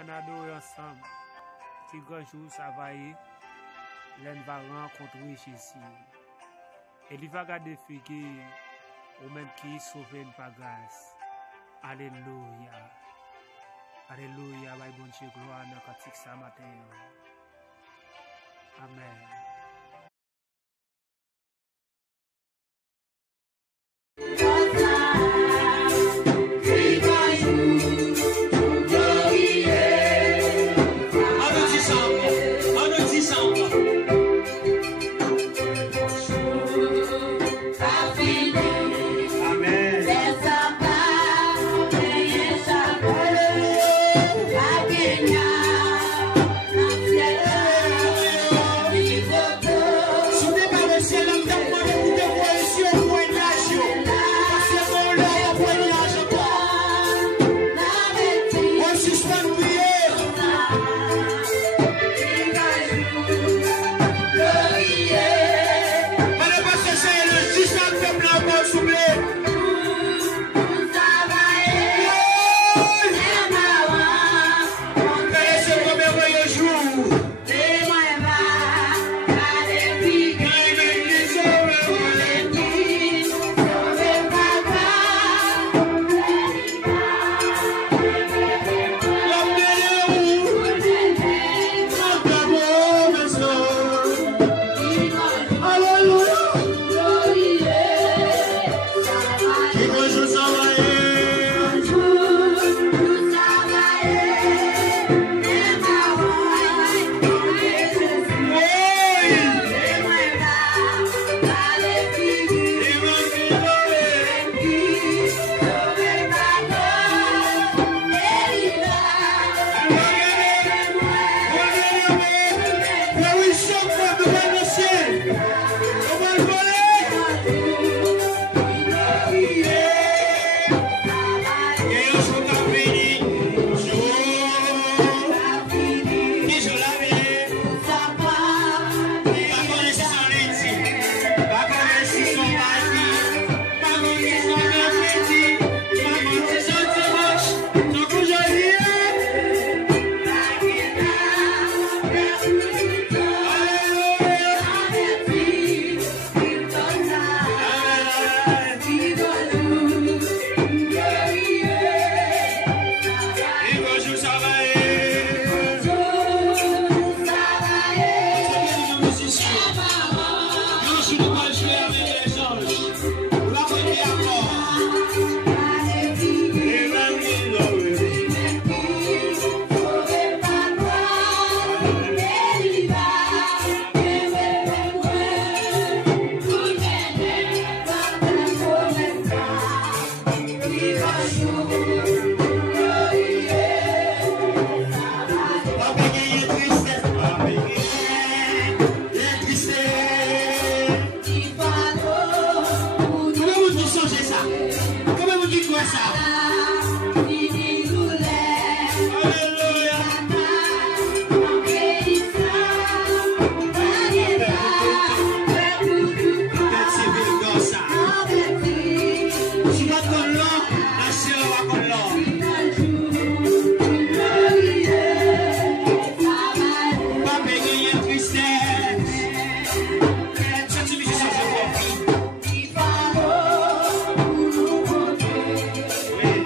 On adore ensemble. Petit grand jour, ça va y. L'un va rencontrer Jésus. Et il va garder figuer ou même qui sauve par grâce. Alléluia. Alléluia. Bon Dieu, gloire dans le cantique ce matin. Amen. Oui.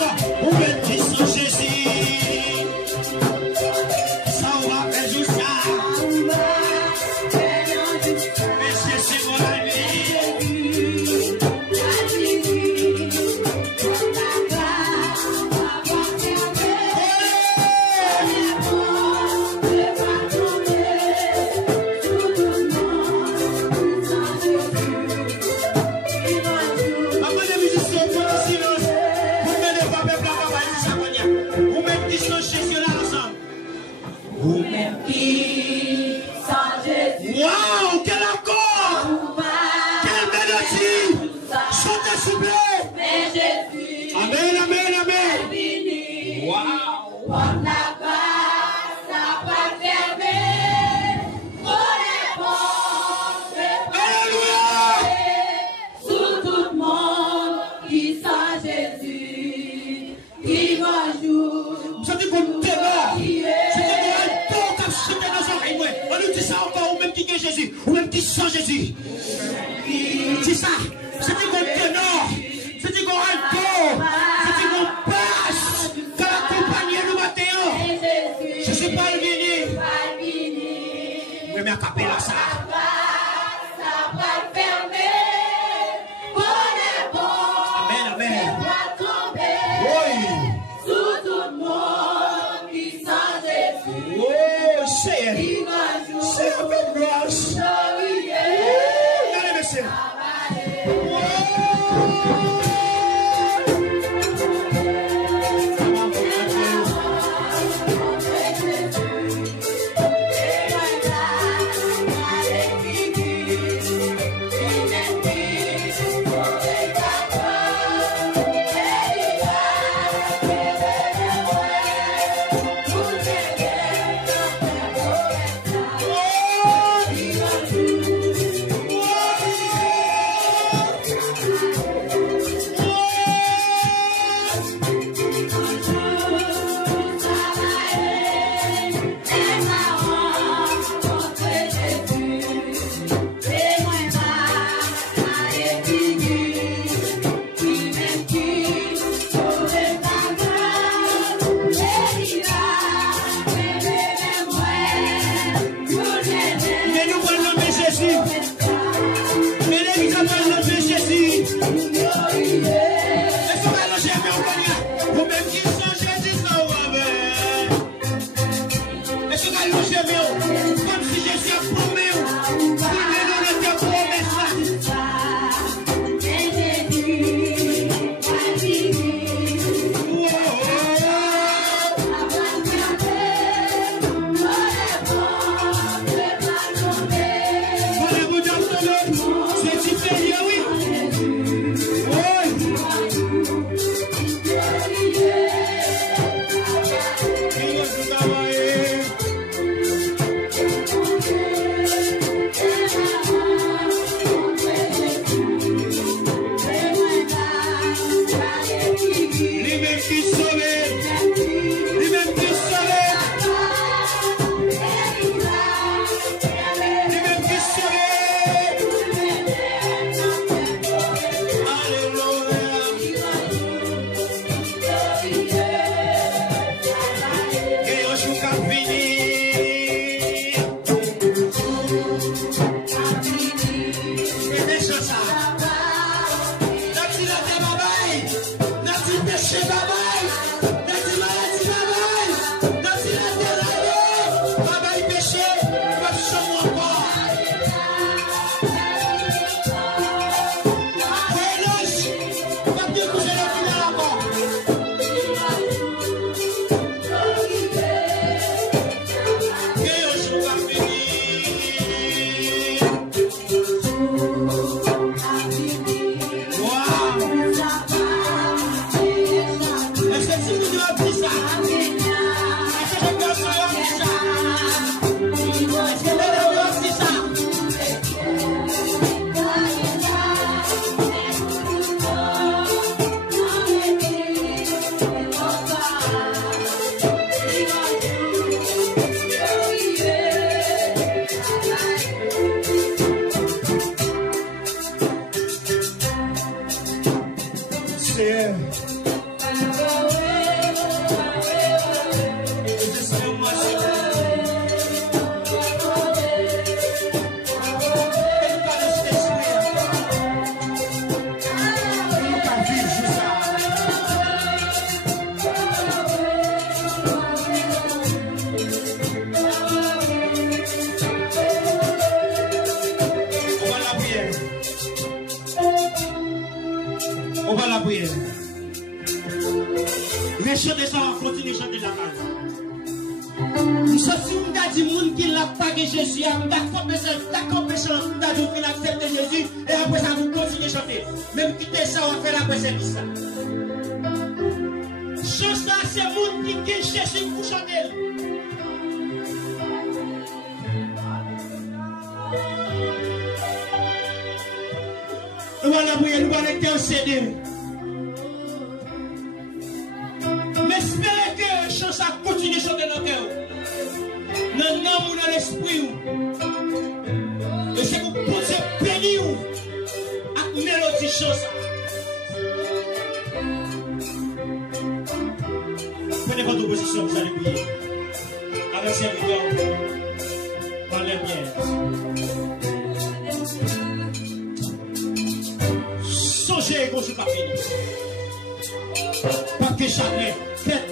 encore. Ou même qui sont Jésus. Ça va faire juste ça. Mais Jésus, mon ami. Waouh, quel accord! Quelle mélodie! Chantez s'il vous plaît! Amen, amen, amen! Waouh! Alléluia! Sous tout le monde qui sent Jésus, qui va jouer. Vous savez qu'on ténor! C'est qu'on a chanté dans son oreille. On nous dit ça encore, ou même qui est Jésus, ou même qui sent Jésus. C'est ça. C'était qu'on ténor. C'était qu'on alto. C'était qu'on passe. Qu'à accompagner nous matin. Je suis pas le venu. Mais à capella ça. Amen, amen. Oui. Sous tout le monde qui sent Jésus. Oh, c'est un peu grosse. Allez, monsieur. Après chanter ça, on continue à chanter la case. Nous sommes si on a dit monde qui n'a pas que Jésus, d'accord, mais on a dit qu'on accepte Jésus, et après ça, vous continuez à chanter. Même quitter ça, on va faire après service. Chance là, c'est le monde qui cherche pour chanter. Nous allons prier, nous allons intercéder. Mais espérez que la chance a continué à chanter dans le cœur. Dans l'âme ou dans l'esprit. Et c'est pour poser béni avec mélodie chance. Prenez votre position, vous allez prier. Avec serviteur, parlez bien. Songez qu'on ne soit pas fini. Pas que jamais. Faites.